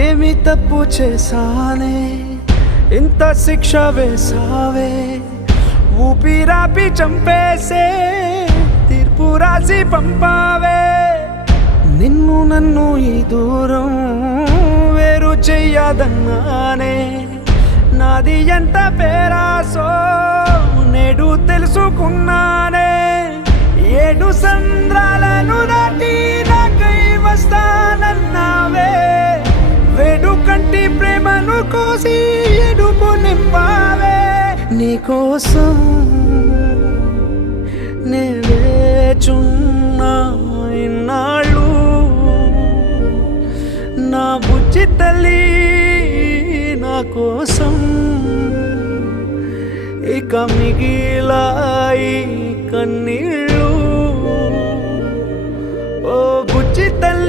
ఏమి తప్పు చేశానే ఇంత శిక్ష వేసావే ఊపిరాపి చంపేసే తీర్పు రాసి పంపావే నిన్ను నన్ను ఈ దూరం వేరు చెయ్యదన్నానే నాది ఎంత పేరాసో నేడు తెలుసుకున్నానే 7 సంద్రాలను దాటి నాకై వస్తానన్నావే వేడుకంటి ప్రేమను కోసి ఎడుపు నింపావే నీకోసం నే వేచున్నా ఇన్నాళ్ళు నా బుజ్జి తల్లి నా కోసం ఇక మిగిలాయి కన్నీళ్ళు ఓ బుజ్జి తల్లి